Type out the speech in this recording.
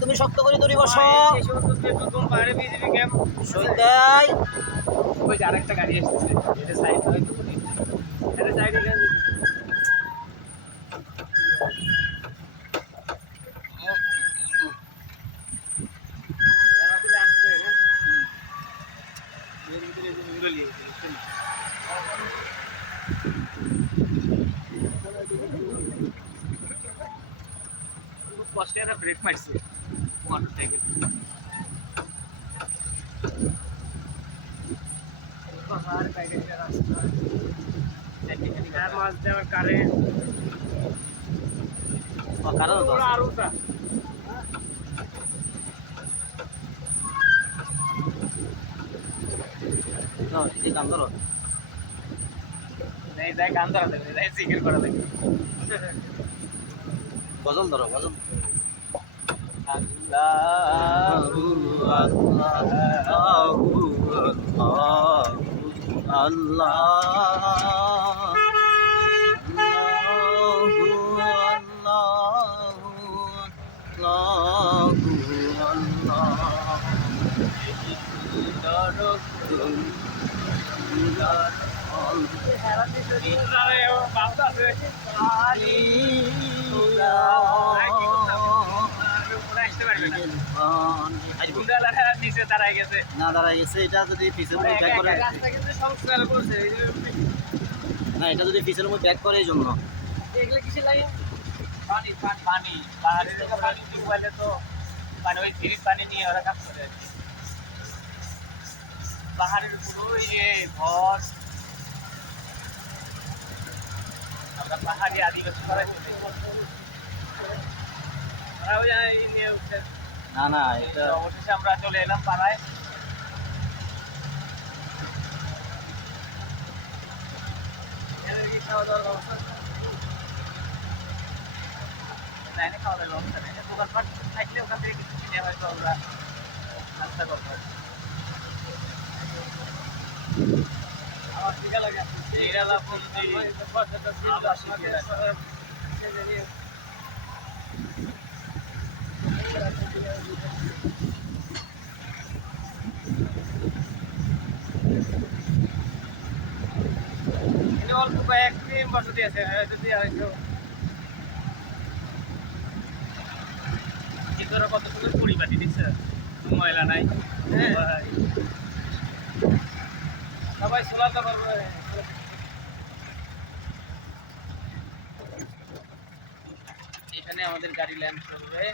তুমি শক্ত করে ধরি বসো। আরেকটা গাড়ি আসতেছে এটা সাইড হয়তো এটা সাইডে কষ্টে একটা ব্রেক মারছে মোটরসাইকেল পাহাড় বাইরের রাস্তা তার মাঝ দেওয়ার কারেন্ট আরোটা গান ধরো গান ধরা দেবে সিগার করা দেবে গজল ধরো গজল। আল্লাহু আল্লাহু আল্লাহ নিচে দাঁড়ায় গেছে না দাঁড়ায় গেছে। এটা যদি পিছের মধ্যে ব্যাক করে না, এটা যদি পিছের মধ্যে ব্যাক করে এই জন্য এগুলো কিসের লাগে পানি পানি পাহাড়ের পানি টিউবওয়েলে তো মানে ওই ফ্রিজ পানি নিয়ে ওরা কাজ করে পাহাড়ের উপর ওই যে ঘর আমরা পাহাড়ি আদিবাসী করা চলে ওরা ওই নিয়ে উঠছে না না এটা অবশেষে আমরা চলে এলাম পাড়ায় খাওয়া দাওয়ার ব্যবস্থা খাওয়া দাওয়ার ব্যবস্থা নেই দোকানপাট থাকলে ওখান থেকে কিছু কিনে হয়তো আমরা নাস্তা করবো আমার ঠিক লাগে এরালা অল্প কয়েকদিন বসতি আছে যদি আরেকটু ভিতরে কত সুন্দর পরিপাটি দিচ্ছে ময়লা নাই সবাই সোলাতে পারবে এখানে আমাদের গাড়ি ল্যাম্প চলবে